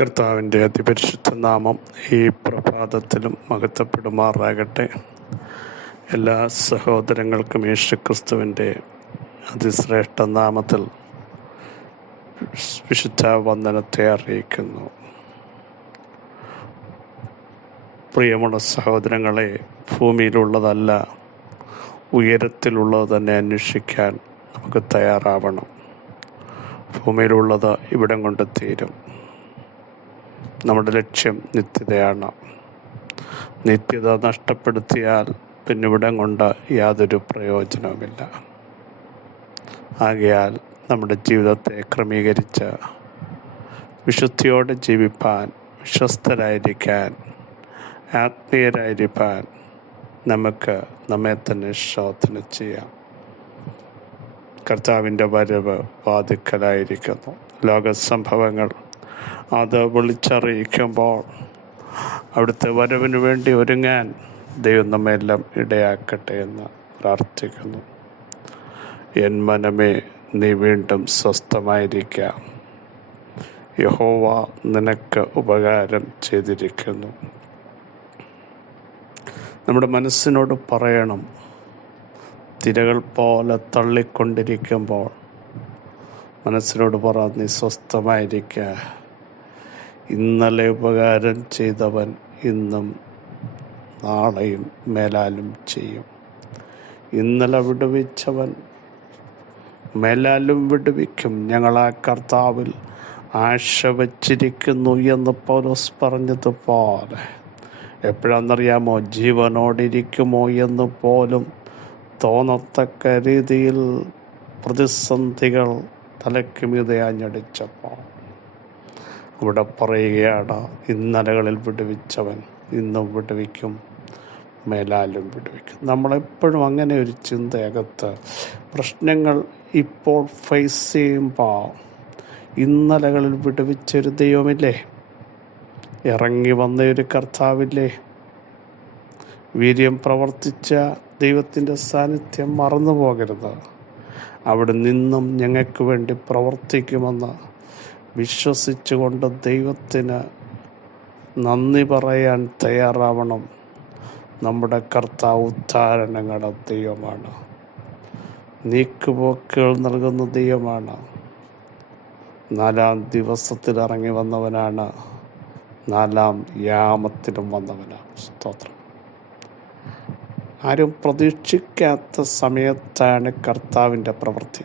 കർത്താവിൻ്റെ അതിപരിശുദ്ധ നാമം ഈ പ്രഭാതത്തിലും മഹത്വപ്പെടുമാറാകട്ടെ. എല്ലാ സഹോദരങ്ങൾക്കും യേശുക്രിസ്തുവിൻ്റെ അതിശ്രേഷ്ഠ നാമത്തിൽ വിശുദ്ധ വന്ദനത്തെ അറിയിക്കുന്നു. പ്രിയമുള്ള സഹോദരങ്ങളെ, ഭൂമിയിലുള്ളതല്ല ഉയരത്തിലുള്ളത് തന്നെ അന്വേഷിക്കാൻ നമുക്ക് തയ്യാറാവണം. ഭൂമിയിലുള്ളത് ഇവിടം കൊണ്ട് തീരും. നമ്മുടെ ലക്ഷ്യം നിത്യതയാണ്. നിത്യത നഷ്ടപ്പെടുത്തിയാൽ പിന്നെ ഇവിടം കൊണ്ട് യാതൊരു പ്രയോജനവുമില്ല. ആകയാൽ നമ്മുടെ ജീവിതത്തെ ക്രമീകരിച്ച് വിശുദ്ധിയോടെ ജീവിപ്പാൻ, വിശ്വസ്തരായിരിക്കാൻ, ആത്മീയരായിരിക്കാൻ നമുക്ക് നമ്മെ തന്നെ ശോധന ചെയ്യാം. കർത്താവിൻ്റെ വരവ് വാതിക്കലായിരിക്കുന്നു. ലോകസംഭവങ്ങൾ അത് വിളിച്ചറിയിക്കുമ്പോൾ അവിടുത്തെ വരവിന് വേണ്ടി ഒരുങ്ങാൻ ദൈവം നമ്മെല്ലാം ഇടയാക്കട്ടെ എന്ന് പ്രാർത്ഥിക്കുന്നു. എൻ മനമേ, നീ വീണ്ടും സ്വസ്ഥമായിരിക്കാം. യഹോവ നിനക്ക് ഉപകാരം ചെയ്തിരിക്കുന്നു. നമ്മുടെ മനസ്സിനോട് പറയണം, തിരകൾ പോലെ തള്ളിക്കൊണ്ടിരിക്കുമ്പോൾ മനസ്സിനോട് പറ, നീ സ്വസ്ഥമായിരിക്കുക. ഇന്നലെ ഉപകാരം ചെയ്തവൻ ഇന്നും നാളെയും മേലാലും ചെയ്യും. ഇന്നലെ വിടുവിച്ചവൻ മേലാലും വിടുവിക്കും. ഞങ്ങൾ ആ കർത്താവിൽ ആശ വച്ചിരിക്കുന്നു എന്ന് പൗലോസ് പറഞ്ഞതുപോലെ, എപ്പോഴാണെന്നറിയാമോ? ജീവനോടിരിക്കുമോ എന്ന് പോലും തോന്നത്തക്ക രീതിയിൽ പ്രതിസന്ധികൾ തലയ്ക്ക് മീതെ ആഞ്ഞടിച്ചപ്പോൾ ഇവിടെ പറയുകയാണ്, ഇന്നലകളിൽ വിടുവിച്ചവൻ ഇന്നും വിടുവിക്കും, മേലാലും വിടുവിക്കും. നമ്മളെപ്പോഴും അങ്ങനെ ഒരു ചിന്തയകത്ത് പ്രശ്നങ്ങൾ ഇപ്പോൾ ഫേസ് ചെയ്യുമ്പോൾ, ഇന്നലകളിൽ വിടുവിച്ചൊരു ദൈവമില്ലേ? ഇറങ്ങി വന്ന ഒരു കർത്താവില്ലേ? വീര്യം പ്രവർത്തിച്ച ദൈവത്തിൻ്റെ സാന്നിധ്യം മറന്നു പോകരുത്. അവിടെ നിന്നും ഞങ്ങൾക്ക് വേണ്ടി പ്രവർത്തിക്കുമെന്ന് വിശ്വസിച്ചുകൊണ്ട് ദൈവത്തിന് നന്ദി പറയാൻ തയ്യാറാവണം. നമ്മുടെ കർത്താവ് ഉദ്ധാരണങ്ങളുടെ ദൈവമാണ്. നീക്കുപോക്കുകൾ നൽകുന്ന ദൈവമാണ്. 4-ാം ദിവസത്തിൽ ഇറങ്ങി വന്നവനാണ്. 4-ാം യാമത്തിലും വന്നവനാണ്. സ്തോത്രം. ആരും പ്രതീക്ഷിക്കാത്ത സമയത്താണ് കർത്താവിൻ്റെ പ്രവൃത്തി.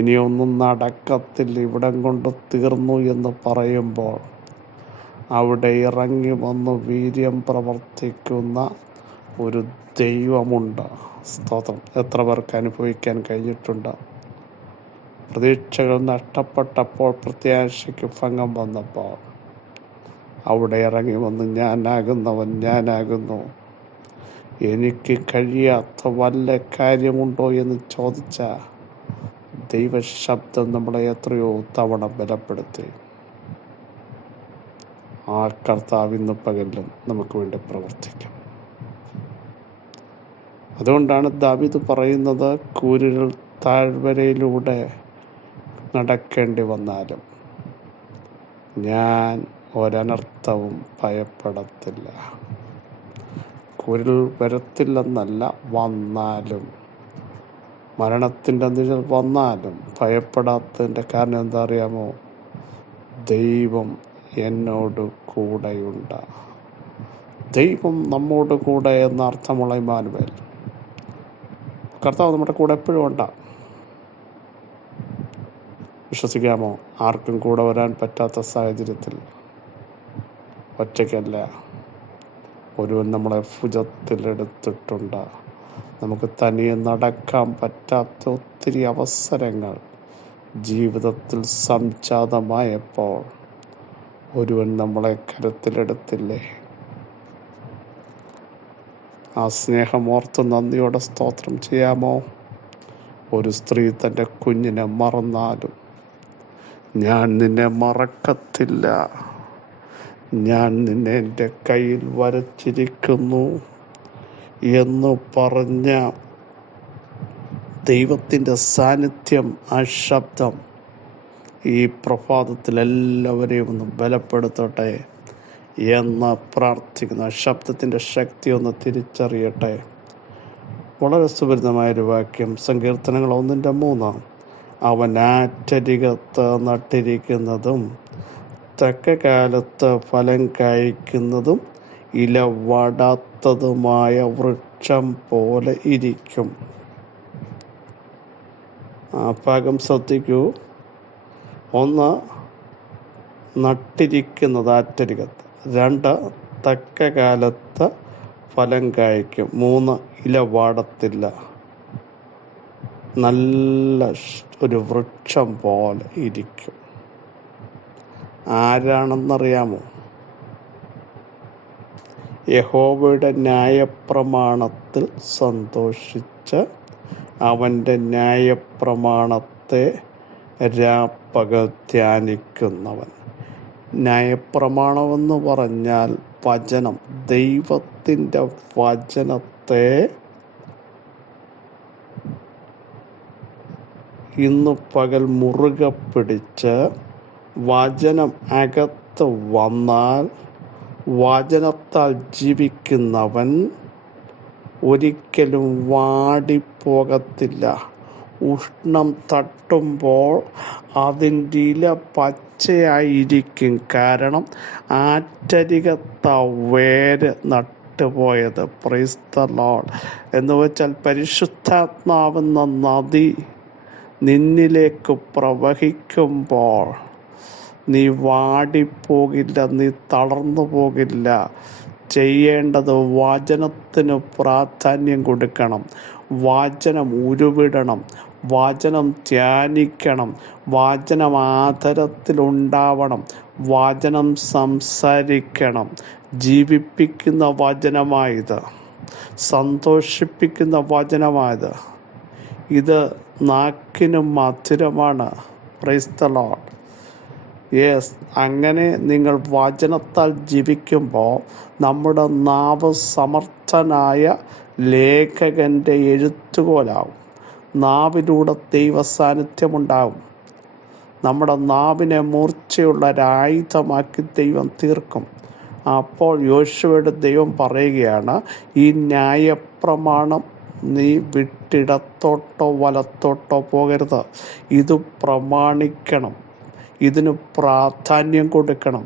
ഇനിയൊന്നും നടക്കത്തിൽ, ഇവിടം കൊണ്ട് തീർന്നു എന്ന് പറയുമ്പോൾ അവിടെ ഇറങ്ങി വന്ന് വീര്യം പ്രവർത്തിക്കുന്ന ഒരു ദൈവമുണ്ട്. സ്തോത്രം. എത്ര പേർക്ക് അനുഭവിക്കാൻ കഴിഞ്ഞിട്ടുണ്ട്? പ്രതീക്ഷകൾ നഷ്ടപ്പെട്ടപ്പോൾ, പ്രത്യാശയ്ക്ക് ഭംഗം വന്നപ്പോൾ അവിടെ ഇറങ്ങി വന്ന്, ഞാനാകുന്നവൻ ഞാനാകുന്നു, എനിക്ക് കഴിയാത്ത വല്ല കാര്യമുണ്ടോ എന്ന് ചോദിച്ച ദൈവശബ്ദം നമ്മളെ എത്രയോ തവണ ബലപ്പെടുത്തി. ആ കർത്താവ് ഇന്ന് പകലും നമുക്ക് വേണ്ടി പ്രവർത്തിക്കും. അതുകൊണ്ടാണ് ദാവീദ് പറയുന്നത്, കൂരിരുൾ താഴ്വരയിലൂടെ നടക്കേണ്ടി വന്നാലും ഞാൻ ഒരനർത്ഥവും ഭയപ്പെടത്തില്ല. കൂരിരുൾ വരത്തില്ലെന്നല്ല, വന്നാലും, മരണത്തിൻ്റെ നിഴൽ വന്നാലും ഭയപ്പെടാത്തതിൻ്റെ കാരണം എന്താ അറിയാമോ? ദൈവം എന്നോട് കൂടെയുണ്ട്. ദൈവം നമ്മോട് കൂടെ എന്ന അർത്ഥമുള്ള ഇമ്മാനുവേൽ. കർത്താവ് നമ്മുടെ കൂടെ എപ്പോഴും ഉണ്ടാകും. വിശ്വസിക്കാമോ? ആർക്കും കൂടെ വരാൻ പറ്റാത്ത സാഹചര്യത്തിൽ ഒറ്റയ്ക്കല്ല, ഒരുവൻ നമ്മളെ ഭുജത്തിലെടുത്തിട്ടുണ്ട്. നമുക്ക് തനിയെ നടക്കാൻ പറ്റാത്ത ഒത്തിരി അവസരങ്ങൾ ജീവിതത്തിൽ സംജാതമായപ്പോൾ ഒരുവൻ നമ്മളെ കരത്തിലെടുത്തില്ലേ? ആ സ്നേഹമോർത്ത് നന്ദിയോടെ സ്തോത്രം ചെയ്യാമോ? ഒരു സ്ത്രീ തൻ്റെ കുഞ്ഞിനെ മറന്നാലും, ഞാൻ നിന്നെ മറക്കത്തില്ല, ഞാൻ നിന്നെ എൻ്റെ കയ്യിൽ വരച്ചിരിക്കുന്നു എന്ന് പറഞ്ഞ ദൈവത്തിൻ്റെ സാന്നിധ്യം, ആ ശബ്ദം ഈ പ്രഭാതത്തിൽ എല്ലാവരെയും ഒന്ന് ബലപ്പെടുത്തട്ടെ എന്ന് പ്രാർത്ഥിക്കുന്ന ശബ്ദത്തിൻ്റെ ശക്തി ഒന്ന് തിരിച്ചറിയട്ടെ. വളരെ സുപരിതമായൊരു വാക്യം, സങ്കീർത്തനങ്ങൾ 1:3. അവൻ ആറ്റരികത്ത് നട്ടിരിക്കുന്നതും തക്ക കാലത്ത് ഫലം കായ്ക്കുന്നതും ഇല വാടാത്തതുമായ വൃക്ഷം പോലെ ഇരിക്കും. ആ ഭാഗം ശ്രദ്ധിക്കൂ. 1, നട്ടിരിക്കുന്നത് ആറ്റരികത്ത്. 2, തക്ക കാലത്ത് ഫലം കായ്ക്കും. 3, ഇല വാടത്തില്ല. നല്ല ഒരു വൃക്ഷം പോലെ ഇരിക്കും. ആരാണെന്നറിയാമോ? യഹോവയുടെ ന്യായപ്രമാണത്തിൽ സന്തോഷിച്ച് അവൻ്റെ ന്യായപ്രമാണത്തെ രാപ്പകൽ ധ്യാനിക്കുന്നവൻ. ന്യായപ്രമാണമെന്ന് പറഞ്ഞാൽ വചനം, ദൈവത്തിൻ്റെ വചനത്തെ ഇന്ന് പകൽ മുറുകെ പിടിച്ച് വചനം അകത്ത് വന്നാൽ വചനത്താൽ ജീവിക്കുന്നവൻ ഒരിക്കലും വാടിപ്പോകത്തില്ല. ഉഷ്ണം തട്ടുമ്പോൾ അതിൻ്റെ ഇല പച്ചയായിരിക്കും. കാരണം ആറ്റരികത്ത വേര് നട്ടുപോയത്. Price the Lord. എന്ന് വെച്ചാൽ പരിശുദ്ധാത്മാവെന്ന നദി നിന്നിലേക്ക് പ്രവഹിക്കുമ്പോൾ നീ വാടിപ്പോകില്ല, നീ തളർന്നു പോകില്ല. ചെയ്യേണ്ടത് വചനത്തിന് പ്രാധാന്യം കൊടുക്കണം, വചനം ഉരുവിടണം, വചനം ധ്യാനിക്കണം, വചനം ആദരത്തിലുണ്ടാവണം, വചനം സംസാരിക്കണം. ജീവിപ്പിക്കുന്ന വചനമായത്, സന്തോഷിപ്പിക്കുന്ന വചനമായത്. ഇത് നാക്കിന് മധുരമാണ്. Price the Lord. യെസ്, അങ്ങനെ നിങ്ങൾ വചനത്താൽ ജീവിക്കുമ്പോൾ നമ്മുടെ നാവ് സമർത്ഥനായ ലേഖകൻ്റെ എഴുത്തുകോലാവും. നാവിലൂടെ ദൈവ സാന്നിധ്യമുണ്ടാകും. നമ്മുടെ നാവിനെ മൂർച്ചയുള്ള ഒരായുധമാക്കി ദൈവം തീർക്കും. അപ്പോൾ യോശുവയുടെ ദൈവം പറയുകയാണ്, ഈ ന്യായപ്രമാണം നീ വിട്ടിടത്തോട്ടോ വലത്തോട്ടോ പോകരുത്. ഇത് പ്രമാണിക്കണം, ഇതിന് പ്രാധാന്യം കൊടുക്കണം,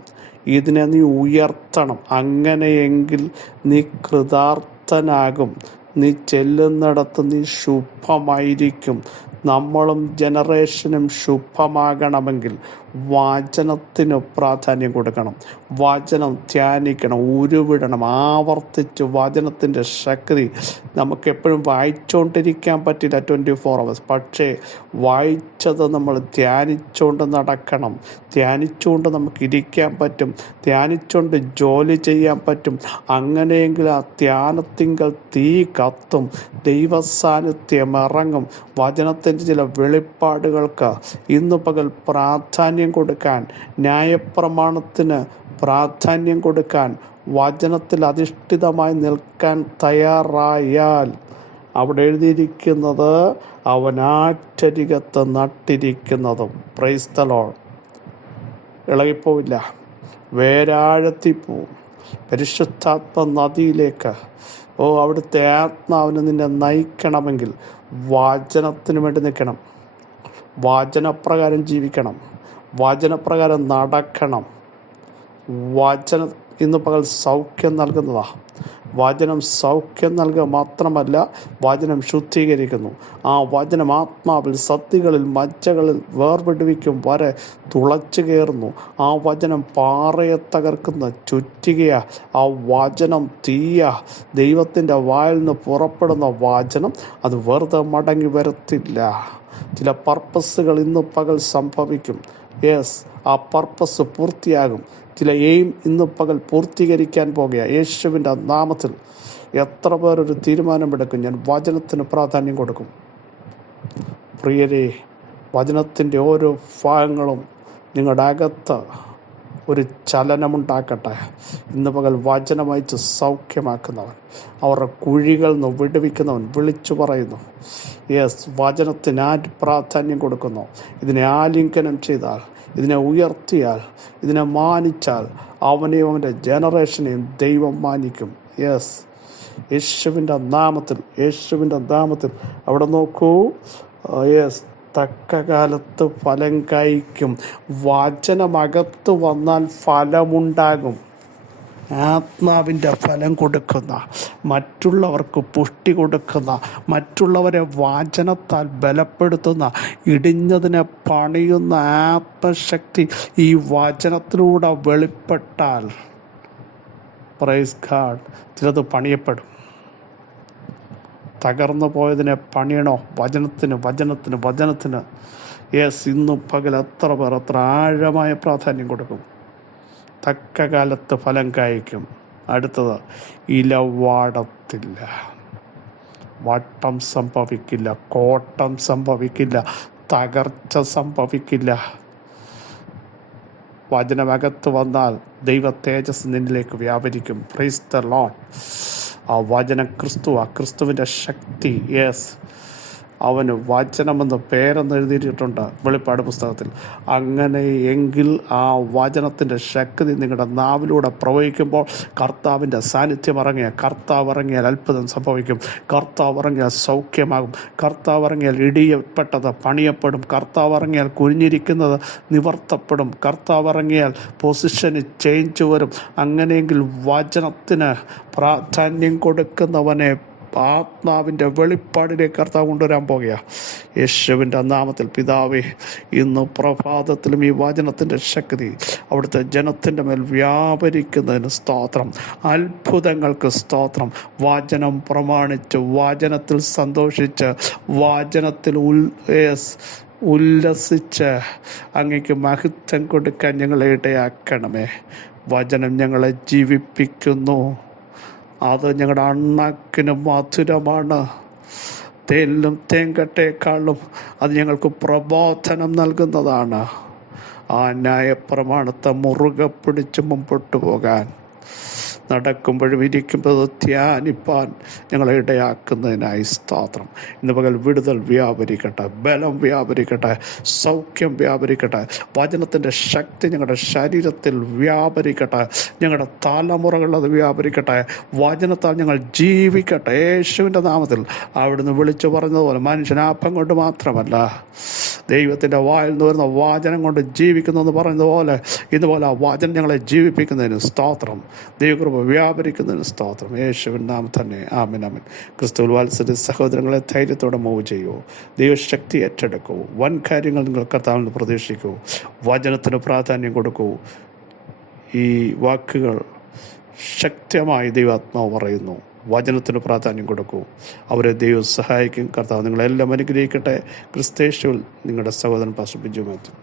ഇതിനെ നീ ഉയർത്തണം. അങ്ങനെയെങ്കിൽ നീ കൃതാർത്ഥനാകും. നീ ചെല്ലുന്നിടത്ത് നീ ശുഭമായിരിക്കും. നമ്മളും ജനറേഷനും ശുഭമാകണമെങ്കിൽ വചനത്തിന് പ്രാധാന്യം കൊടുക്കണം, വചനം ധ്യാനിക്കണം, ഉരുവിടണം. ആവർത്തിച്ച് വചനത്തിൻ്റെ ശക്തി നമുക്കെപ്പോഴും വായിച്ചുകൊണ്ടിരിക്കാൻ പറ്റില്ല 24 hours. പക്ഷേ വായിച്ചത് നമ്മൾ ധ്യാനിച്ചുകൊണ്ട് നടക്കണം. ധ്യാനിച്ചുകൊണ്ട് നമുക്ക് ഇരിക്കാൻ പറ്റും, ധ്യാനിച്ചുകൊണ്ട് ജോലി ചെയ്യാൻ പറ്റും. അങ്ങനെയെങ്കിൽ ആ ധ്യാനത്തിങ്കൽ തീ കത്തും, ദൈവസാന്നിധ്യം ഇറങ്ങും. വചനത്തിൻ്റെ ചില വെളിപ്പാടുകൾക്ക് ഇന്ന് പകൽ പ്രാധാന്യം കൊടുക്കാൻ, ന്യായപ്രമാണത്തിന് പ്രാധാന്യം കൊടുക്കാൻ, വചനത്തിൽ അധിഷ്ഠിതമായി നിൽക്കാൻ തയ്യാറായാൽ അവിടെ എഴുതിയിരിക്കുന്നത് അവൻ ആറ്റരികത്ത് നട്ടിരിക്കുന്നതും. Praise the Lord. ഇളകിപ്പോവില്ല, വേരാഴത്തിൽ പോവും. പരിശുദ്ധാത്മ നദിയിലേക്ക് അവിടുത്തെ ആത്മാവിന് നിന്നെ നയിക്കണമെങ്കിൽ വചനത്തിന് വേണ്ടി നിൽക്കണം, വചനപ്രകാരം ജീവിക്കണം, വചനപ്രകാരം നടക്കണം. വചനം ഇന്ന് പകൽ സൗഖ്യം നൽകുന്നതാ. വചനം സൗഖ്യം നൽകുക മാത്രമല്ല, വചനം ശുദ്ധീകരിക്കുന്നു. ആ വചനം ആത്മാവിൽ, സത്യകളിൽ, മജ്ജകളിൽ വേർപിടിവിക്കും വരെ തുളച്ചു കയറുന്നു. ആ വചനം പാറയെ തകർക്കുന്ന ചുറ്റികയാ. ആ വചനം തീയ. ദൈവത്തിൻ്റെ വായിൽ നിന്ന് പുറപ്പെടുന്ന വചനം അത് വെറുതെ മടങ്ങി വരത്തില്ല. ചില പർപ്പസുകൾ ഇന്ന് പകൽ സംഭവിക്കും. യെസ്, ആ പർപ്പസ് പൂർത്തിയാകും. ചില എയിം ഇന്ന് പകൽ പൂർത്തീകരിക്കാൻ പോകുക യേശുവിൻ്റെ നാമത്തിൽ. എത്ര പേരൊരു തീരുമാനമെടുക്കും, ഞാൻ വചനത്തിന് പ്രാധാന്യം കൊടുക്കും. പ്രിയരെ, വചനത്തിൻ്റെ ഓരോ ഭാഗങ്ങളും നിങ്ങളുടെ അകത്ത് ഒരു ചലനമുണ്ടാക്കട്ടെ. ഇന്ന് പകൽ വചനമയച്ച് സൗഖ്യമാക്കുന്നവൻ, അവരുടെ കുഴികളിൽ നിന്ന് വിടുവിക്കുന്നവൻ വിളിച്ചു പറയുന്നു. യെസ്, വചനത്തിന് പ്രാധാന്യം കൊടുക്കുന്നു. ഇതിനെ ആലിംഗനം ചെയ്താൽ, ഇതിനെ ഉയർത്തിയാൽ, ഇതിനെ മാനിച്ചാൽ അവനെയും അവൻ്റെ ജനറേഷനെയും ദൈവം മാനിക്കും. യെസ്, യേശുവിൻ്റെ നാമത്തിൽ അവിടെ നോക്കൂ. യെസ്, തക്ക കാലത്ത് ഫലം കായ്ക്കും. വചനമകത്ത് വന്നാൽ ഫലമുണ്ടാകും. ആത്മാവിൻ്റെ ഫലം കൊടുക്കുന്ന, മറ്റുള്ളവർക്ക് പുഷ്ടി കൊടുക്കുന്ന, മറ്റുള്ളവരെ വചനത്താൽ ബലപ്പെടുത്തുന്ന, ഇടിഞ്ഞതിനെ പണിയുന്ന ആത്മശക്തി ഈ വചനത്തിലൂടെ വെളിപ്പെട്ടാൽ, പ്രൈസ് ഗാഡ്, ചിലത് പണിയപ്പെടും. തകർന്നു പോയതിനെ പണിയണോ? വചനത്തിന്. യെസ്, ഇന്നും പകൽ എത്ര പേർ എത്ര ആഴമായ പ്രാധാന്യം കൊടുക്കും. തക്ക കാലത്ത് ഫലം കായ്ക്കും. അടുത്തത്, ഇല വാടത്തില്ല, വട്ടം സംഭവിക്കില്ല, കോട്ടം സംഭവിക്കില്ല, തകർച്ച സംഭവിക്കില്ല. വചനമകത്ത് വന്നാൽ ദൈവ തേജസ് നിന്നിലേക്ക് വ്യാപരിക്കും. Price the Lord. ആ വചനം ക്രിസ്തുവിൻ്റെ ശക്തി. യെസ്, അവന് വചനമെന്ന് പേരെന്ന് എഴുതിയിട്ടുണ്ട് വെളിപ്പാട് പുസ്തകത്തിൽ. അങ്ങനെ എങ്കിൽ ആ വചനത്തിൻ്റെ ശക്തി നിങ്ങളുടെ നാവിലൂടെ പ്രവഹിക്കുമ്പോൾ കർത്താവിൻ്റെ സാന്നിധ്യം കർത്താവ് ഇറങ്ങിയാൽ അത്ഭുതം സംഭവിക്കും. കർത്താവ് ഇറങ്ങിയാൽ സൗഖ്യമാകും. കർത്താവ് ഇറങ്ങിയാൽ ഇടിയപ്പെട്ടത് പണിയപ്പെടും. കർത്താവ് ഇറങ്ങിയാൽ കുനിഞ്ഞിരിക്കുന്നത് നിവർത്തപ്പെടും. കർത്താവ് ഇറങ്ങിയാൽ പൊസിഷന് ചേഞ്ച് വരും. അങ്ങനെയെങ്കിൽ വചനത്തിന് പ്രാധാന്യം കൊടുക്കുന്നവനെ ആത്മാവിൻ്റെ വെളിപ്പാടിലേക്ക് കർത്താവ് കൊണ്ടുവരാൻ പോകുക. യേശുവിൻ്റെ നാമത്തിൽ പിതാവേ, ഇന്ന് പ്രഭാതത്തിലും ഈ വചനത്തിൻ്റെ ശക്തി അവിടുത്തെ ജനത്തിൻ്റെ മേൽ വ്യാപരിക്കുന്നതിന് സ്തോത്രം. അത്ഭുതങ്ങൾക്ക് സ്തോത്രം. വചനം പ്രമാണിച്ച്, വചനത്തിൽ സന്തോഷിച്ച്, വചനത്തിൽ ഉല്ലസിച്ച് അങ്ങേക്ക് മഹത്വം കൊടുക്കാൻ ഞങ്ങളെ ഇടയാക്കണമേ. വചനം ഞങ്ങളെ ജീവിപ്പിക്കുന്നു. അത് ഞങ്ങളുടെ അണ്ണാക്കിന് മധുരമാണ്. തേനിലും തേങ്കട്ടേക്കാളും അത് ഞങ്ങൾക്ക് പ്രബോധനം നൽകുന്നതാണ്. ആ ന്യായപ്രമാണത്തെ മുറുകെ പിടിച്ച് മുമ്പോട്ട് പോകാൻ, നടക്കുമ്പോഴും ഇരിക്കുമ്പോഴും ധ്യാനിപ്പാൻ ഞങ്ങളെ ഇടയാക്കുന്നതിനായി സ്തോത്രം. ഇന്ന് പകൽ വിടുതൽ വ്യാപരിക്കട്ടെ, ബലം വ്യാപരിക്കട്ടെ, സൗഖ്യം വ്യാപരിക്കട്ടെ. വചനത്തിൻ്റെ ശക്തി ഞങ്ങളുടെ ശരീരത്തിൽ വ്യാപരിക്കട്ടെ. ഞങ്ങളുടെ തലമുറകൾ അത് വ്യാപരിക്കട്ടെ. വചനത്താൽ ഞങ്ങൾ ജീവിക്കട്ടെ. യേശുവിൻ്റെ നാമത്തിൽ അവിടുന്ന് വിളിച്ചു പറഞ്ഞതുപോലെ മനുഷ്യനാപ്പം കൊണ്ട് മാത്രമല്ല, ദൈവത്തിൻ്റെ വായിൽ നിന്ന് വരുന്ന വാചനം കൊണ്ട് ജീവിക്കുന്നു എന്ന് പറഞ്ഞതുപോലെ ഇതുപോലെ ആ വചനം ഞങ്ങളെ ജീവിപ്പിക്കുന്നതിന് സ്തോത്രം. ദൈവകൃപ വ്യാപരിക്കുന്നതിന് സ്തോത്രം. യേശുവിൻ നാമം തന്നെ. ആമേൻ, ആമേൻ. ക്രിസ്തുവിൽ വാത്സല്യ സഹോദരങ്ങളെ ധൈര്യത്തോടെ മൂവ് ചെയ്യൂ. ദൈവശക്തി ഏറ്റെടുക്കൂ. വൻ കാര്യങ്ങൾ നിങ്ങൾ കർത്താവിൽ പ്രതീക്ഷിക്കൂ. വചനത്തിന് പ്രാധാന്യം കൊടുക്കൂ. ഈ വാക്കുകൾ ശക്തമായി ദൈവാത്മാവ് പറയുന്നു. വചനത്തിന് പ്രാധാന്യം കൊടുക്കൂ. അവരെ ദൈവം സഹായിക്കും. കർത്താവ് നിങ്ങളെല്ലാം അനുഗ്രഹിക്കട്ടെ. ക്രിസ്തയേശുവിൽ നിങ്ങളുടെ സഹോദരൻ പാസ്റ്റർ ബിജു മാത്യു.